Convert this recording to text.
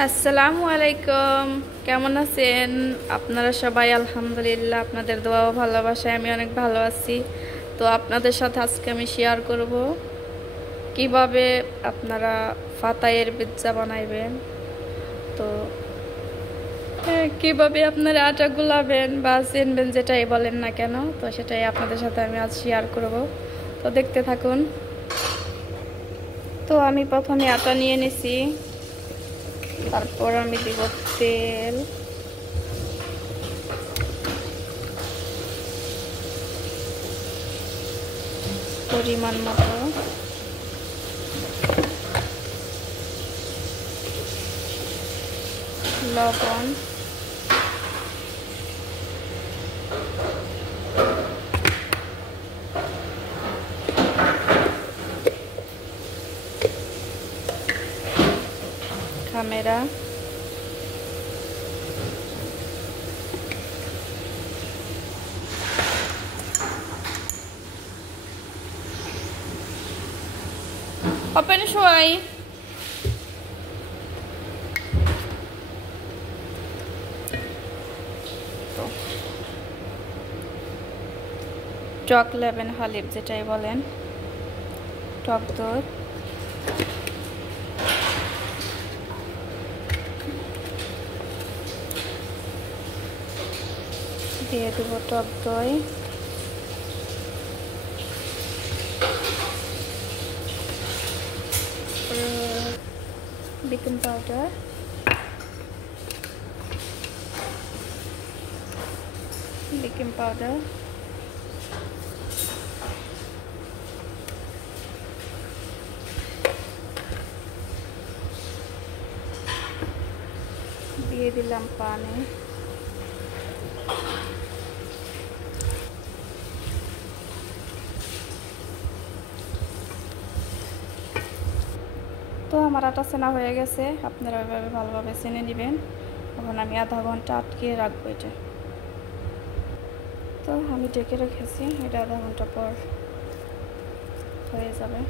আসসালামু আলাইকুম, কেমন আছেন আপনারা সবাই? আলহামদুলিল্লাহ, আপনাদের দোয়া ও ভালোবাসায় আমি অনেক ভালো আছি। তো আপনাদের সাথে আজকে আমি শেয়ার করব কিভাবে আপনারা ফাতায়ের পিৎজা বানাইবেন। তো কিভাবে আপনারা আটা গুলাবেন বা চেনবেন, যেটাই বলেন না কেন, তো সেটাই আপনাদের সাথে আমি আজ শেয়ার করব। তো দেখতে থাকুন। তো আমি প্রথমে আটা নিয়ে নিছি, তারপর আমি দিব তেল, পরিমাণ মতো লবণ, খামেরা, open সবাই। টক লেবেন হালিব, যেটাই বলেন, টক দই, দিয়ে দেব টক দই, বেকিং পাউডার, বেকিং পাউডার, দিয়ে দিলাম পানি, তো আমার আটা চেনা হয়ে গেছে। আপনারা এভাবে ভালোভাবে চেনে নেবেন। এখন আমি আধা ঘন্টা আটকিয়ে রাখবো এটা। তো আমি ঢেকে রেখেছি, এটা আধা ঘন্টা পর হয়ে যাবে।